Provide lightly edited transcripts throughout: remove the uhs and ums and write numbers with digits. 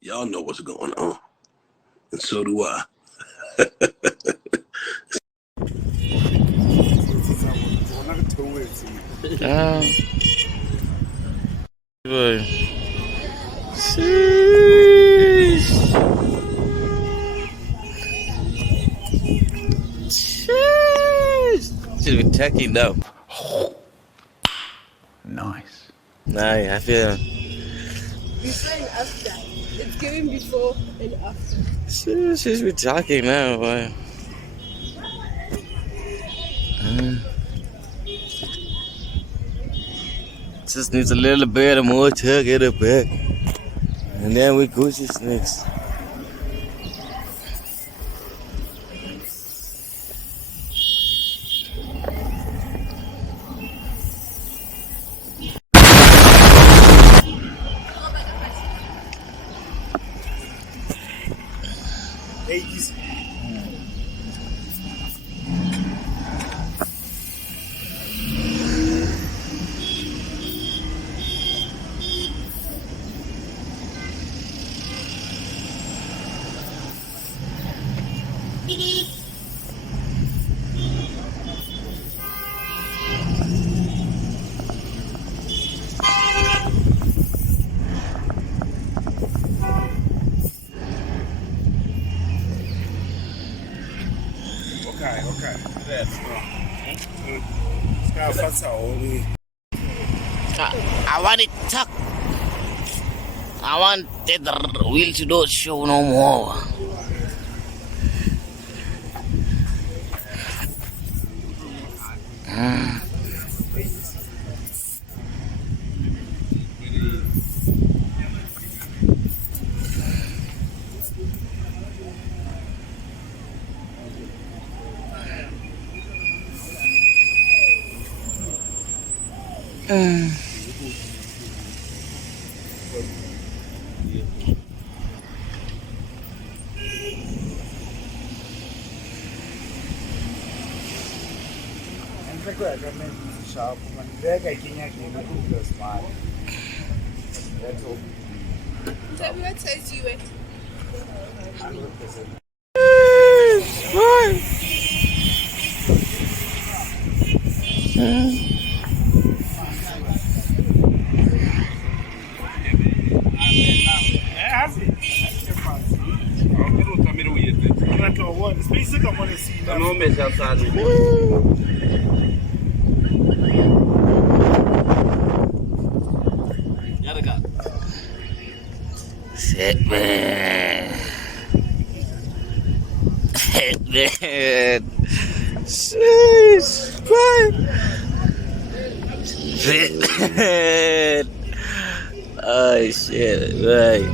Y'all know what's going on, and so do I. Should be tucking though. Nice. Nice, I feel. Before and after. It's giving before and after. She's be talking now, boy. Just needs a little bit of more tug at the back. And then we Gucci snakes. I want it tuck. I want the wheel to not show no more. Tell me what size you wear. Sit man. Sit man. Sheesh, man. Sit man. Oh shit, right.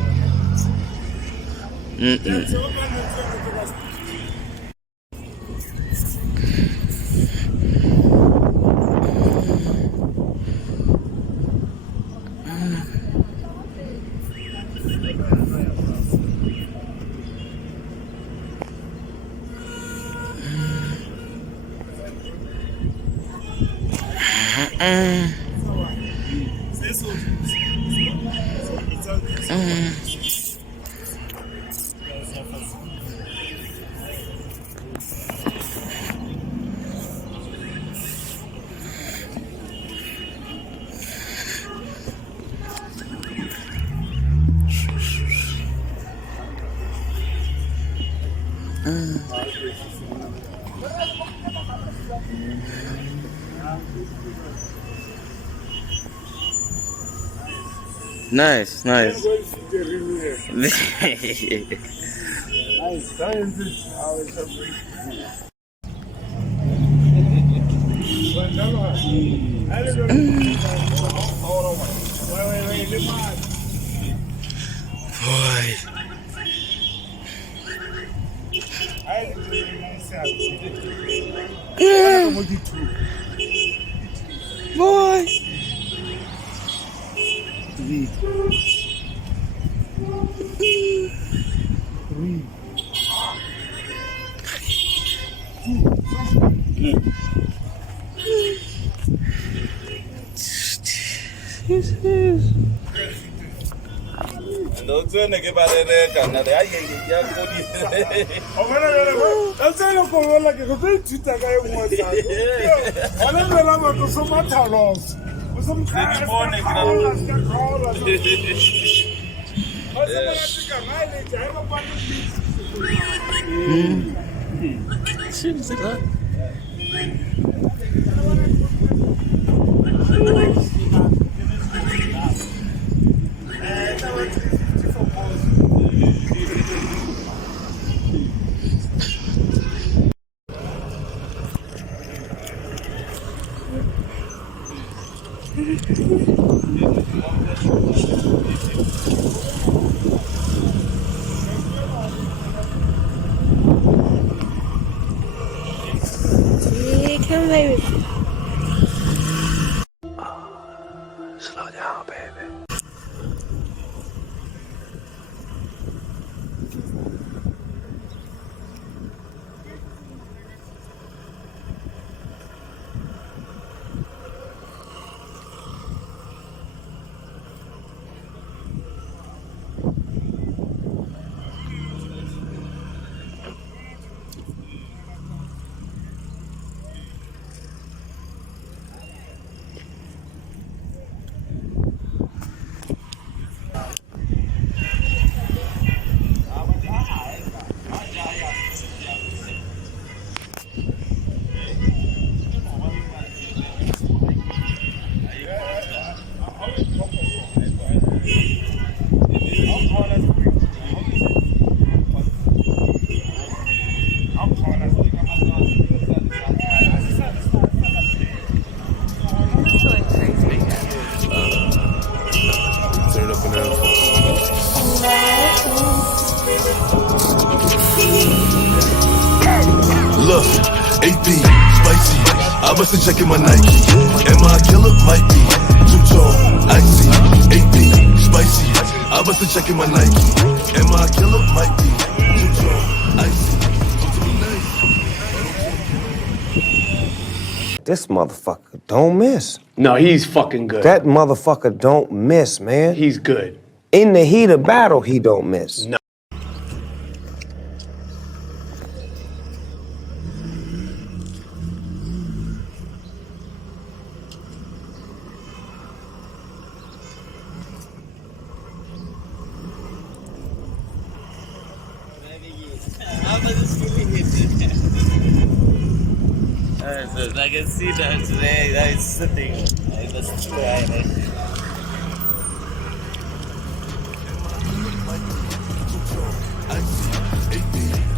Nice, nice. Go see the river. Nice. Science is our subject. Boy. Boy. Don't say anything about it. Canada. I Come baby. Slow down, baby. Look, AP, spicy. I wasn't checking my Nike. Am I a killer? Might be. Too tall, icy. AP, spicy. I wasn't checking my Nike. Am I a killer? Might be. Too tall, icy. This motherfucker don't miss. No, he's fucking good. That motherfucker don't miss, man. He's good. In the heat of battle, he don't miss. No. I can see that today that is sitting in the chair.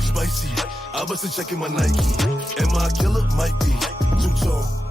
Spicy. I wasn't checking my Nike. Am I a killer? Might be. Too tall.